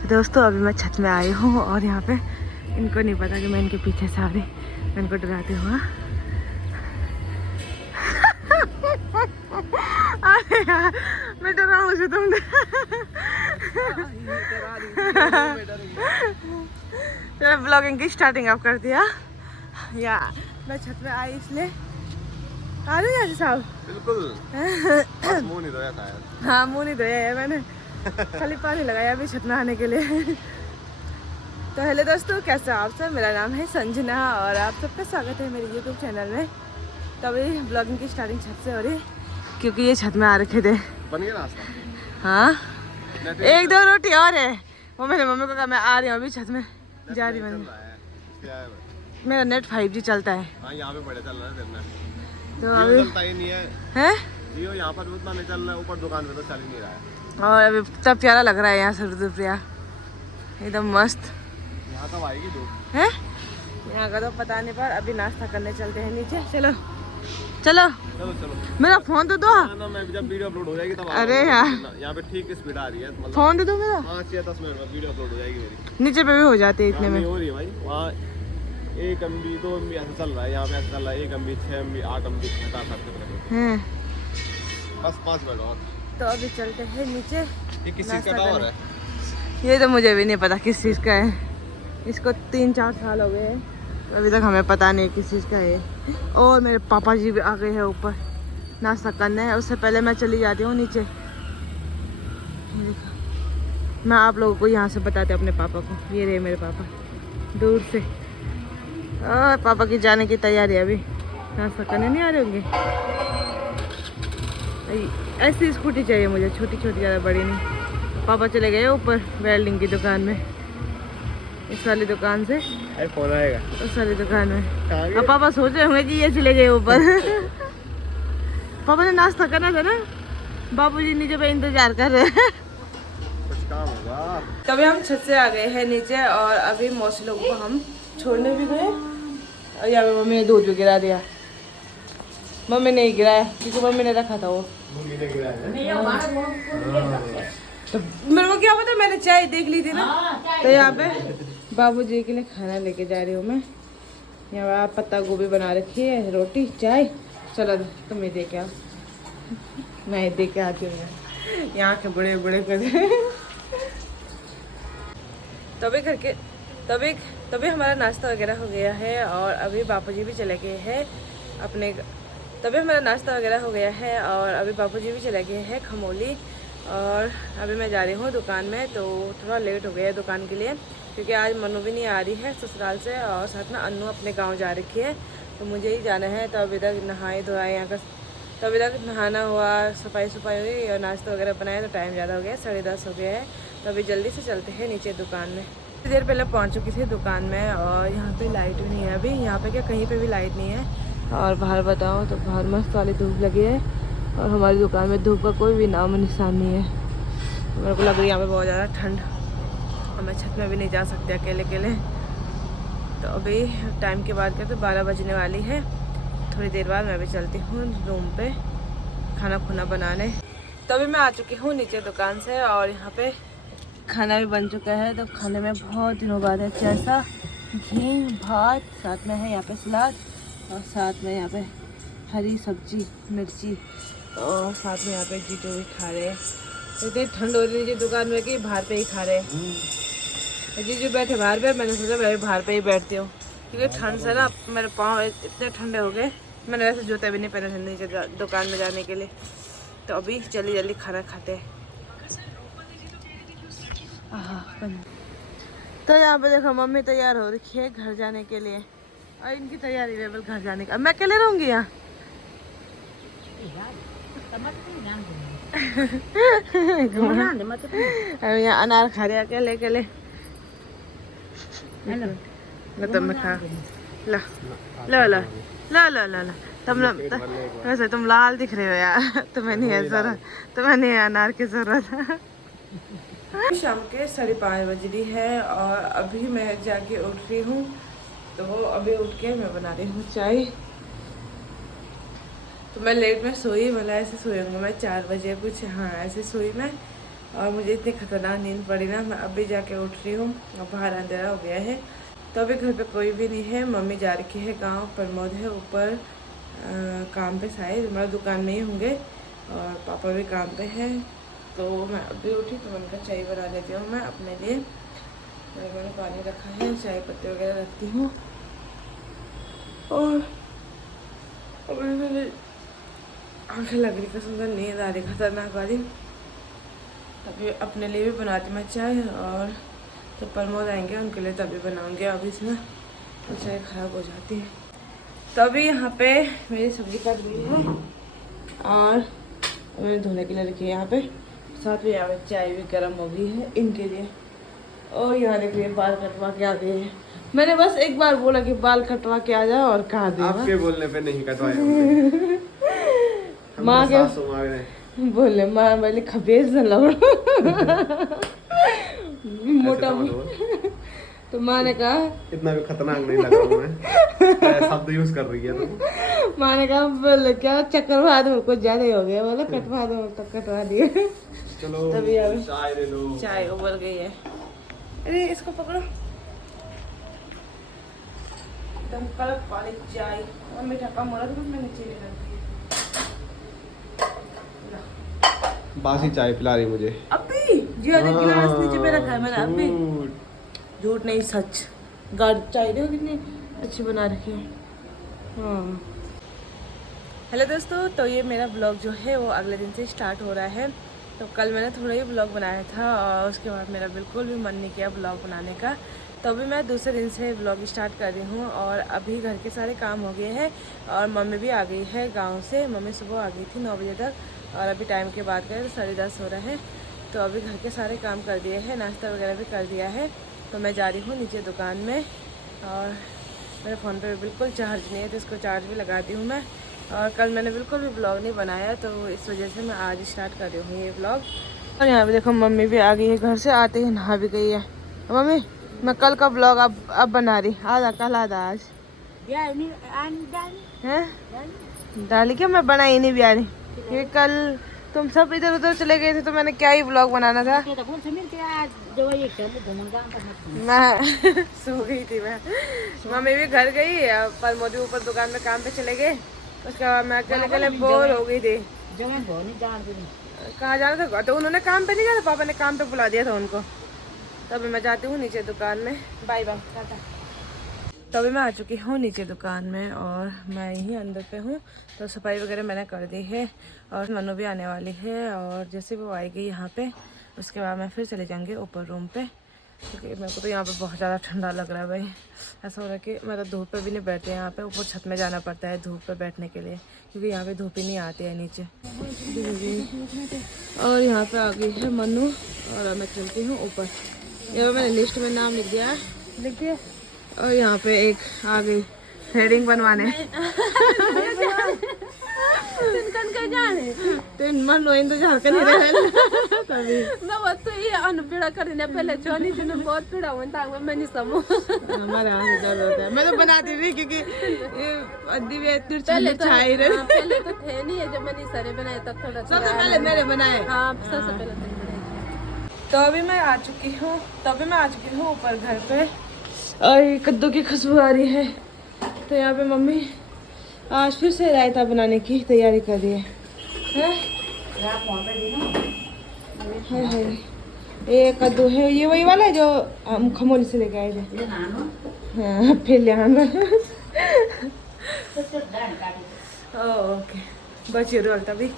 तो दोस्तों अभी मैं छत में आई हूँ और यहाँ पे इनको नहीं पता कि मैं इनके पीछे से आ रही, मैं इनको डराती हुआ अरे यार मैं डरा मुझे तुमने चलो ब्लॉगिंग की स्टार्टिंग अब कर दिया यार। मैं छत में आई इसलिए आ रही है साहब बिल्कुल मुंह नहीं धोया था यार। हाँ मुँह नहीं धोया है मैंने, खाली पानी लगाया अभी छत में आने के लिए। तो हेलो दोस्तों, कैसे आप सब? मेरा नाम है संजना और आप सबका स्वागत है मेरे यूट्यूब चैनल में। तो अभी ब्लॉगिंग की स्टार्टिंग छत से हो रही क्योंकि ये छत में आ रखे थे। बन गया नाश्ता? हाँ एक दो रोटी और है, वो मैंने मम्मी को कहा मैं आ रही हूँ अभी छत में जा रही मैंने। मेरा नेट 5G चलता है। हाँ यहाँ पे बड़े चल रहा है तो अभी चलता ही नहीं है जियो यहाँ पर उतना नहीं चल रहा है, ऊपर दुकान पे तो चल ही नहीं रहा है। और अभी तब प्यारा लग रहा है यहाँ से रुद्रप्रिया, एकदम मस्त। यहाँ कब आएगी धूप है यहाँ का तो पता नहीं, पर अभी नाश्ता करने चलते हैं नीचे। चलो चलो चलो चलो मेरा फोन तो दो ना, मैं जब वीडियो अपलोड हो जाएगी तब अरे यार यहाँ पे ठीक स्पीड आ रही है, मतलब फोन दे दो मेरा। 5 या 10 मिनट में वीडियो अपलोड हो जाएगी मेरी। नीचे पे भी हो जाती है इतने में। हो रही है भाई, वहाँ 1 MB 2 MB ऐसा चल रहा है, यहाँ पे ऐसा चल रहा है 1 MB 6 MB 8 MB हैं। बस 5 मिनट और। तो अभी चलते हैं नीचे। ये किस चीज़ का टावर है? ये तो मुझे भी नहीं पता किस चीज़ का है, इसको 3-4 साल हो गए हैं, अभी तक हमें पता नहीं किस चीज़ का है। और मेरे पापा जी भी आ गए हैं ऊपर नाश्ता करना है, उससे पहले मैं चली जाती हूँ नीचे। मैं आप लोगों को यहाँ से बताते अपने पापा को, ये रहे मेरे पापा दूर से। और पापा की जाने की तैयारी है, अभी नाश्ता करने नहीं आ रहे होंगे। ऐसी स्कूटी चाहिए मुझे, छोटी छोटी, ज़्यादा बड़ी नहीं। पापा चले गए ऊपर वेल्डिंग की दुकान में, इस वाली दुकान से फोन आएगा उस वाली दुकान में। अब पापा सोच रहे होंगे कि ये चले गए ऊपर पापा ने नाश्ता करना था ना, बाबूजी नीचे पे इंतजार कर रहे हैं। कुछ काम होगा। तभी हम छत से आ गए हैं नीचे और अभी मौसी लोगों को हम छोड़ने भी गए और यहाँ पे मम्मी ने दूध भी गिरा दिया। मम्मी ने ही गिराया क्योंकि मम्मी ने रखा था वो। तो मेरे को क्या पता, मैंने चाय देख ली थी ना। तो यहाँ पे बाबूजी के लिए खाना लेके जा रही हूँ मैं। यहाँ पत्ता गोभी बना रखी है, रोटी चाय। चलो तुम ये दे के आओ, मैं ये दे के आती हूँ। यहाँ के बड़े बड़े कर तभी हमारा नाश्ता वगैरह हो गया है और अभी बापूजी भी चले गए हैं अपने। तभी हमारा नाश्ता वगैरह हो गया है और अभी बापूजी भी चले गए हैं खमोली। और अभी मैं जा रही हूँ दुकान में, तो थोड़ा लेट हो गया है दुकान के लिए क्योंकि आज मनु भी नहीं आ रही है ससुराल से और साथ में अन्नू अपने गांव जा रखी है, तो मुझे ही जाना है। तो अभी तक नहाए धोआए यहाँ का, तो अभी तक नहाना हुआ, सफाई हुई और नाश्ता वगैरह बनाया, तो टाइम ज़्यादा हो गया, 10:30 हो गया है। तो अभी जल्दी से चलते हैं नीचे दुकान में। थोड़ी देर पहले पहुँच चुकी थी दुकान में और यहाँ पे लाइट भी नहीं है अभी, यहाँ पे क्या कहीं पे भी लाइट नहीं है। और बाहर बताओ तो बाहर मस्त वाली धूप लगी है और हमारी दुकान में धूप का कोई भी नाम निशान नहीं है। मेरे को लग रही है यहाँ पे बहुत ज़्यादा ठंड और मैं छत में भी नहीं जा सकती अकेले अकेले। तो अभी टाइम के बाद क्या, तो 12 बजने वाली है, थोड़ी देर बाद मैं भी चलती हूँ रूम पे खाना खुना बनाने। तभी मैं आ चुकी हूँ नीचे दुकान से और यहाँ पे खाना भी बन चुका है। तो खाने में बहुत दिनों बाद है, जैसा घी भात, साथ में है यहाँ पे सलाद और साथ में यहाँ पे हरी सब्जी मिर्ची और साथ में यहाँ पे जीजू भी खा रहे हैं। इतनी ठंड हो रही है दुकान में कि बाहर पे ही खा रहे हैं। जीजू बैठे बाहर पे, मैंने सोचा मैं भी बाहर पे ही बैठती हूँ क्योंकि ठंड से ना मेरे पाँव इतने ठंडे हो गए। मैंने वैसे जूते भी नहीं पहने थे नीचे दुकान में जाने के लिए। तो अभी जल्दी जल्दी खाना खाते हैं। तो यहाँ पे देखो मम्मी तैयार हो रखी है घर जाने के लिए और इनकी तैयारी लेवल घर जाने का। मैं अकेले रहूँगी यहाँ यहाँ अनार खा रहे अकेले अकेले। तुम मैं खा लो लो लो लो लो लो लो। वैसे तुम लाल दिख रहे हो यार, तुम्हें नहीं है जरूरत, तुम्हें नहीं है अनार की जरूरत। शाम के 5:30 बज रही है और अभी मैं जाके उठ रही हूँ। तो अभी उठ के मैं बना रही हूँ चाय। तो मैं लेट में सोई, मतलब ऐसे सोई हूँ मैं 4 बजे कुछ, हाँ ऐसे सोई मैं। और मुझे इतनी खतरनाक नींद पड़ी ना, मैं अभी जाके उठ रही हूँ और बाहर अंधेरा हो गया है। तो अभी घर पे कोई भी नहीं है, मम्मी जा रखी है गांव, प्रमोद है ऊपर काम पे, शायद मतलब दुकान में ही होंगे, और पापा भी काम पे हैं। तो मैं अभी उठी तो मैंने कहा चाय बना लेती हूँ मैं अपने लिए। मैंने पानी रखा है, चाय पत्ते वगैरह रखती हूँ। और अभी मेरे आँखें लग रही, कसम से नींद आ रही खतरनाक वाली। तभी अपने लिए भी बनाती मैं चाय, और जब प्रमोद आएंगे उनके लिए तभी बनाऊंगी। अभी इसमें तो चाय ख़राब हो जाती है। तो अभी यहाँ पे मेरी सब्ज़ी कट गई है और मैंने धोने के लिए रखी है यहाँ पे। साथ में यहाँ पे चाय भी गर्म हो गई है इनके लिए। और यहाँ देखिए बाल कटवा के आ गए हैं। मैंने बस एक बार बोला कि बाल कटवा के आ जाओ और कहा दे। आपके बोलने पे नहीं कटवाए माँ के बोले माँ वाली खबेज न लग मोटा तो माँ ने कहा इतना भी खतरनाक नहीं लगा मैं शब्द यूज कर रही है तुम। माँ ने कहा बोले क्या चक्कर कुछ ज्यादा ही हो गया, बोले कटवा दो, तो कटवा दिए। चलो तभी चाय ले लो। चाय उबल गई है। अरे इसको पकड़ो, एकदम कड़क वाली चाय। और मीठा कम हो रहा था तो मैंने चीनी डाल दी। बासी चाय पिला रही मुझे अभी जी वाले गिलास नीचे में रखा है मैंने अभी। झूठ नहीं सच। गाढ़ चाय देखो कितनी अच्छी बना रखी है। हाँ हेलो दोस्तों, तो ये मेरा ब्लॉग जो है वो अगले दिन से स्टार्ट हो रहा है। तो कल मैंने थोड़ा ही ब्लॉग बनाया था और उसके बाद मेरा बिल्कुल भी मन नहीं किया ब्लॉग बनाने का। तो अभी मैं दूसरे दिन से ब्लॉग स्टार्ट कर रही हूँ। और अभी घर के सारे काम हो गए हैं और मम्मी भी आ गई है गांव से। मम्मी सुबह आ गई थी 9 बजे तक, और अभी टाइम के बाद गए तो 10:30 हो रहा है। तो अभी घर के सारे काम कर दिए हैं, नाश्ता वगैरह भी कर दिया है। तो मैं जा रही हूँ नीचे दुकान में, और मेरे फ़ोन पे बिल्कुल चार्ज नहीं है तो इसको चार्ज भी लगाती हूँ मैं। और कल मैंने बिल्कुल भी ब्लॉग नहीं बनाया, तो इस वजह से मैं आज स्टार्ट कर रही हूँ ये ब्लॉग। और यहाँ पे देखो मम्मी भी आ गई है, घर से आते ही नहा भी गई है। मम्मी मैं कल का ब्लॉग अब बना रही, आधा कल आधा आज है डाली क्या, मैं बनाई नहीं भी आ रही क्योंकि कल तुम सब इधर उधर चले गए थे तो मैंने क्या ही ब्लॉग बनाना था। मैं सो गई थी मैं। मम्मी भी घर गई पर मोदी ऊपर दुकान में काम पे चले गए। उसके बाद मैं अकेले बोर हो गई थी। कहाँ जाना था तो उन्होंने काम पे नहीं गया था, पापा ने काम पे बुला दिया था उनको। तो अभी मैं जाती हूँ नीचे दुकान में। Bye bye tata. तो अभी मैं आ चुकी हूँ नीचे दुकान में और मैं यहीं अंदर पे हूँ। तो सफाई वगैरह मैंने कर दी है और मनु भी आने वाली है। और जैसे वो आएगी यहाँ पे उसके बाद मैं फिर चले जाएंगे ऊपर रूम पे, क्योंकि मेरे को तो यहाँ पे बहुत ज़्यादा ठंडा लग रहा है भाई। ऐसा हो रहा है कि मैं तो धूप पे भी नहीं बैठते, यहाँ पे ऊपर छत में जाना पड़ता है धूप पे बैठने के लिए, क्योंकि यहाँ पे धूप ही नहीं आती है नीचे। और यहाँ पे आ गई है मनु और मैं चलती हूँ ऊपर। यहाँ मैंने लिस्ट में नाम लिख दिया है। और यहाँ पे एक आ गई थ्रेडिंग बनवाने। मन इंतजार कर नहीं रहे तभी मैं वो तो ये अनपीड़ा करने पहले जोनी जी ने बहुत पीड़ा होता है मैं नहीं समझ हमारे हाथ में दर्द होता है। मैं तो बनाती थी क्योंकि ये अद्दी भी इतनी पहले तो छाई रहे। पहले तो थे नहीं है, जब मैंने सारे बनाए तब थोड़ा सबसे पहले मेरे बनाए। हाँ सबसे पहले तो अभी मैं आ चुकी हूँ ऊपर घर पे और कद्दू की खुशबू आ रही है। तो यहाँ पे मम्मी आज फिर से रायता बनाने की तैयारी कर रही है। ये कद्दू है, ये वही वाला है जो हम खमोली से लेके आए थे। हाँ फिर ले आना। ओके बची रोल तभी।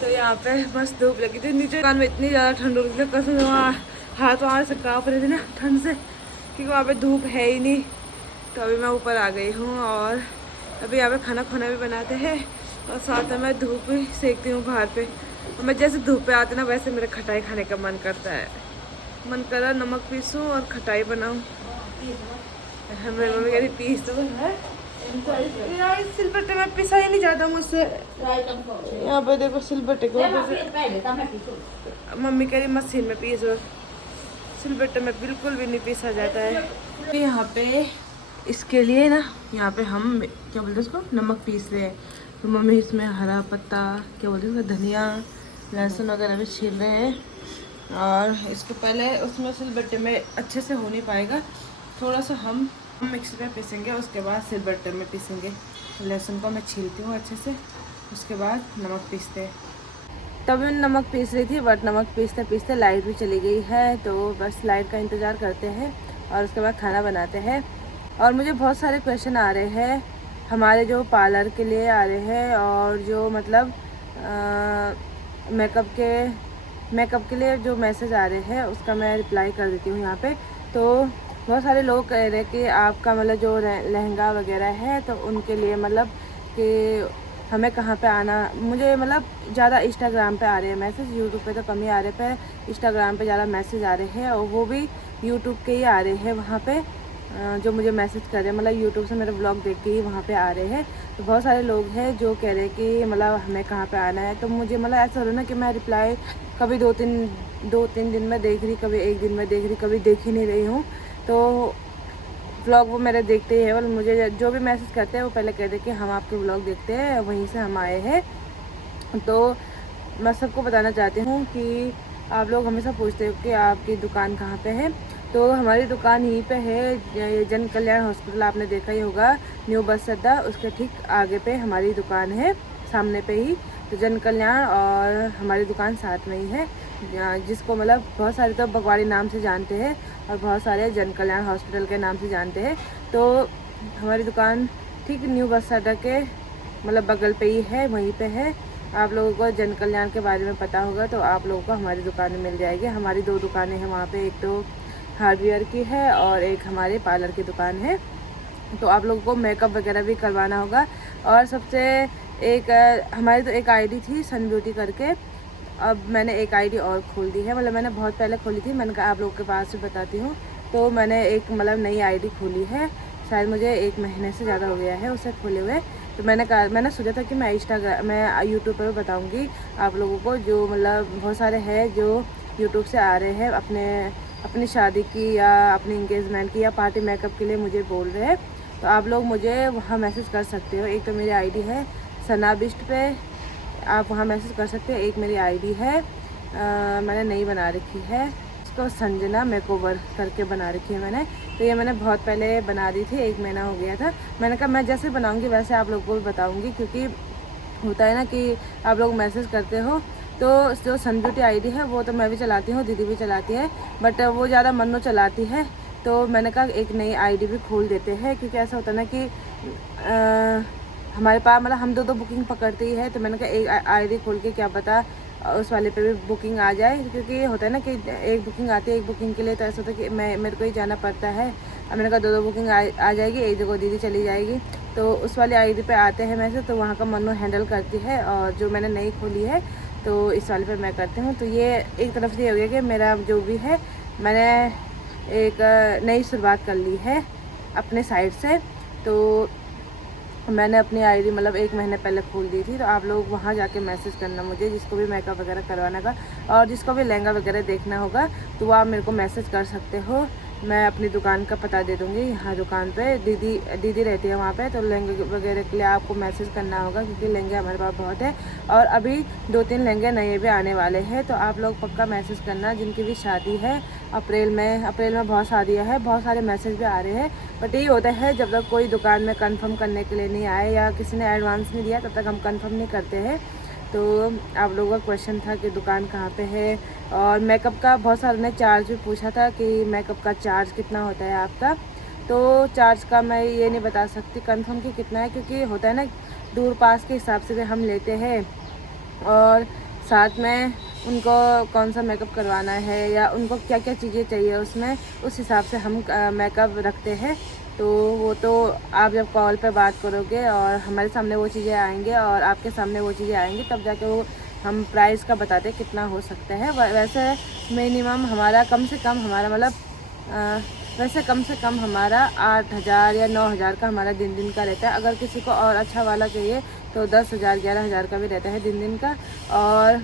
तो यहाँ पे बस धूप लगी थी नीचे दुकान में, इतनी ज़्यादा ठंड हो रही थी कसम से, वहाँ हाथ वहाँ से काँप रहे थे ना ठंड से, क्योंकि वहाँ पे धूप है ही नहीं। तो अभी मैं ऊपर आ गई हूँ और अभी यहाँ पे खाना भी बनाते हैं और साथ में मैं धूप भी सेकती हूँ बाहर पे। और मैं जैसे धूप पे आती ना वैसे मेरा खटाई खाने का मन करता है। मन कर रहा नमक पीसूँ और खटाई बनाऊँ। मेरी मम्मी कह रही पीस तो यार सिलबट्टे में पिसा ही नहीं जाता मुझसे। यहाँ पे देखो सिलबट्टे को मम्मी कह रही मशीन में पीसो, सिलबट्टे में बिल्कुल भी नहीं पीसा जाता है। यहाँ पे इसके लिए ना यहाँ पे हम क्या बोलते हैं उसको नमक पीस रहे हैं। तो मम्मी इसमें हरा पत्ता क्या बोलते हैं धनिया लहसुन वगैरह भी छील रहे हैं और इसको पहले उसमें सिलबट्टे में अच्छे से हो नहीं पाएगा, थोड़ा सा हम मिक्सी पे पीसेंगे, उसके बाद सिलबट्टे में पीसेंगे। लहसुन को मैं छीलती हूँ अच्छे से, उसके बाद नमक पीसते हैं। तब मैं नमक पीस रही थी, बट नमक पीसते पीसते लाइट भी चली गई है, तो बस लाइट का इंतज़ार करते हैं और उसके बाद खाना बनाते हैं। और मुझे बहुत सारे क्वेश्चन आ रहे हैं हमारे जो पार्लर के लिए आ रहे हैं, और जो मतलब मेकअप के लिए जो मैसेज आ रहे हैं उसका मैं रिप्लाई कर देती हूँ यहाँ पे। तो बहुत सारे लोग कह रहे हैं कि आपका मतलब जो लहंगा वगैरह है तो उनके लिए मतलब कि हमें कहाँ पे आना, मुझे मतलब ज़्यादा इंस्टाग्राम पे आ रहे हैं मैसेज, यूट्यूब पे तो कम ही आ रहे पे, इंस्टाग्राम पे ज़्यादा मैसेज आ रहे हैं, और वो भी यूट्यूब के ही आ रहे हैं वहाँ पे जो मुझे मैसेज कर रहे हैं, मतलब यूट्यूब से मेरे ब्लॉग देख के ही वहाँ पे आ रहे हैं। तो बहुत सारे लोग हैं जो कह रहे हैं कि मतलब हमें कहाँ पे आना है। तो मुझे मतलब ऐसा हो रहा है ना कि मैं रिप्लाई कभी दो तीन दिन में देख रही, कभी एक दिन में देख रही, कभी देख ही नहीं रही हूँ। तो व्लॉग वो मेरे देखते ही है, और मुझे जो भी मैसेज करते हैं वो पहले कहते हैं कि हम आपके व्लॉग देखते हैं, वहीं से हम आए हैं। तो मैं सबको बताना चाहती हूँ कि आप लोग हमेशा पूछते हो कि आपकी दुकान कहाँ पे है। तो हमारी दुकान यहीं पे है, ये जन कल्याण हॉस्पिटल आपने देखा ही होगा, न्यू बस अड्डा, उसके ठीक आगे पे हमारी दुकान है, सामने पे ही। तो जन कल्याण और हमारी दुकान साथ में ही है, जिसको मतलब बहुत सारे तो बगवाड़ी नाम से जानते हैं और बहुत सारे जन कल्याण हॉस्पिटल के नाम से जानते हैं। तो हमारी दुकान ठीक न्यू बस अड्डा के मतलब बगल पे ही है, वहीं पे है। आप लोगों को जन कल्याण के बारे में पता होगा तो आप लोगों को हमारी दुकान में मिल जाएगी। हमारी 2 दुकानें हैं वहाँ पे, एक तो हार्डवेयर की है और एक हमारे पार्लर की दुकान है। तो आप लोगों को मेकअप वगैरह भी करवाना होगा। और सबसे एक हमारी तो एक आईडी थी सन ब्यूटी करके, अब मैंने एक आईडी और खोल दी है, मतलब मैंने बहुत पहले खोली थी, मैंने कहा आप लोगों के पास भी बताती हूँ। तो मैंने एक मतलब नई आईडी खोली है, शायद मुझे 1 महीने से ज़्यादा हो गया है उसे खोले हुए। तो मैंने सोचा था कि मैं यूट्यूब पर बताऊँगी आप लोगों को, जो मतलब बहुत सारे हैं जो यूट्यूब से आ रहे हैं अपनी शादी की या अपनी इंगेजमेंट की या पार्टी मेकअप के लिए मुझे बोल रहे हैं। तो आप लोग मुझे वहाँ मैसेज कर सकते हो। एक तो मेरी आईडी है सनाबिस्ट पे, आप वहाँ मैसेज कर सकते हो। एक मेरी आईडी है मैंने नई बना रखी है, इसको संजना मेकओवर करके बना रखी है मैंने। तो ये मैंने बहुत पहले बना दी थी, 1 महीना हो गया था। मैंने कहा मैं जैसे बनाऊँगी वैसे आप लोगों को भी बताऊँगी, क्योंकि होता है ना कि आप लोग मैसेज करते हो। तो जो सन ब्यूटी आईडी है वो तो मैं भी चलाती हूँ, दीदी भी चलाती है, बट वो ज़्यादा मन्नू चलाती है। तो मैंने कहा एक नई आईडी भी खोल देते हैं, क्योंकि ऐसा होता है ना कि हमारे पास मतलब हम 2 बुकिंग पकड़ते ही है। तो मैंने कहा एक आईडी खोल के क्या पता उस वाले पे भी बुकिंग आ जाए, क्योंकि होता है ना कि एक बुकिंग आती है, एक बुकिंग के लिए तो ऐसा होता है कि मेरे को ही जाना पड़ता है। अब मैंने कहा 2 बुकिंग आ जाएगी, एक जगह दीदी चली जाएगी। तो उस वाली आईडी पे आते हैं मैसेज, तो वहाँ का मन्नू हैंडल करती है, और जो मैंने नई खोली है तो इस वाले पे मैं करती हूँ। तो ये एक तरफ से ये हो गया कि मेरा जो भी है मैंने एक नई शुरुआत कर ली है अपने साइड से। तो मैंने अपनी आईडी मतलब 1 महीने पहले खोल दी थी। तो आप लोग वहाँ जाके मैसेज करना मुझे, जिसको भी मेकअप वगैरह करवाना का और जिसको भी लहंगा वगैरह देखना होगा तो वो आप मेरे को मैसेज कर सकते हो। मैं अपनी दुकान का पता दे दूँगी, यहाँ दुकान पे दीदी रहती है वहाँ पे। तो लहंगे वगैरह के लिए आपको मैसेज करना होगा, क्योंकि लहंगे हमारे पास बहुत है और अभी 2-3 लहंगे नए भी आने वाले हैं। तो आप लोग पक्का मैसेज करना जिनकी भी शादी है। अप्रैल में बहुत शादियाँ हैं, बहुत सारे मैसेज भी आ रहे हैं। बट यही होता है जब तक कोई दुकान में कंफर्म करने के लिए नहीं आए या किसी ने एडवांस नहीं दिया तब तक हम कंफर्म नहीं करते हैं। तो आप लोगों का क्वेश्चन था कि दुकान कहाँ पे है, और मेकअप का बहुत सारे ने चार्ज भी पूछा था कि मेकअप का चार्ज कितना होता है आपका। तो चार्ज का मैं ये नहीं बता सकती कंफर्म कि कितना है, क्योंकि होता है ना दूर पास के हिसाब से भी हम लेते हैं, और साथ में उनको कौन सा मेकअप करवाना है या उनको क्या क्या चीज़ें चाहिए उसमें, उस हिसाब से हम मेकअप रखते हैं। तो वो तो आप जब कॉल पे बात करोगे और हमारे सामने वो चीज़ें आएंगे और आपके सामने वो चीज़ें आएंगी, तब जाके वो हम प्राइस का बताते हैं कितना हो सकता है। वैसे मिनिमम हमारा कम से कम हमारा मतलब वैसे कम से कम हमारा 8,000 या 9,000 का हमारा दिन का रहता है। अगर किसी को और अच्छा वाला चाहिए तो 10,000 11,000 का भी रहता है दिन का। और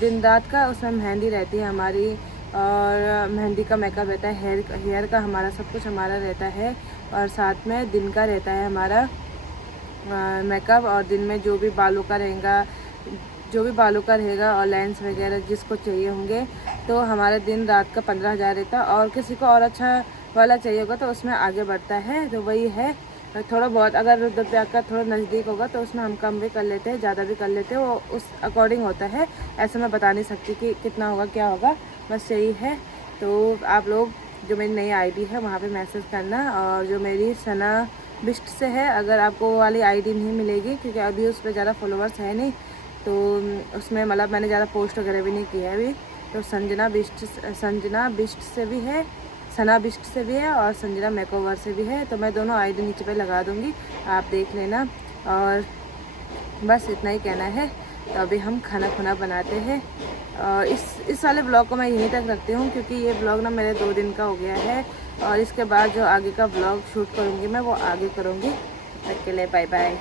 दिन रात का उसमें मेहंदी रहती है हमारी, और मेहंदी का मेकअप रहता है, हेयर का हमारा सब कुछ हमारा रहता है। और साथ में दिन का रहता है हमारा मेकअप, और दिन में जो भी बालों का रहेगा, जो भी बालों का रहेगा और लेंस वगैरह जिसको चाहिए होंगे तो हमारे दिन रात का 15,000 रहता, और किसी को और अच्छा वाला चाहिए होगा तो उसमें आगे बढ़ता है। तो वही है, थोड़ा बहुत अगर रुद्रप्रयाग का थोड़ा नज़दीक होगा तो उसमें हम कम भी कर लेते हैं, ज़्यादा भी कर लेते हैं, वो उस अकॉर्डिंग होता है। ऐसे मैं बता नहीं सकती कि कितना होगा क्या होगा, बस यही है। तो आप लोग जो मेरी नई आईडी है वहाँ पे मैसेज करना, और जो मेरी सना बिस्ट से है, अगर आपको वो वाली आईडी नहीं मिलेगी क्योंकि अभी उस पर ज़्यादा फॉलोअर्स है नहीं, तो उसमें मतलब मैंने ज़्यादा पोस्ट वगैरह भी नहीं की है अभी। तो संजना बिस्ट से भी है, सना बिस्ट से भी है और संजना मेकओवर से भी है। तो मैं दोनों आईडी नीचे पे लगा दूँगी, आप देख लेना। और बस इतना ही कहना है। तो अभी हम खाना खुना बनाते हैं, और इस वाले ब्लॉग को मैं यहीं तक रखती हूँ क्योंकि ये ब्लॉग ना मेरे 2 दिन का हो गया है, और इसके बाद जो आगे का ब्लॉग शूट करूँगी मैं वो आगे करूँगी। तब तक के लिए बाय बाय।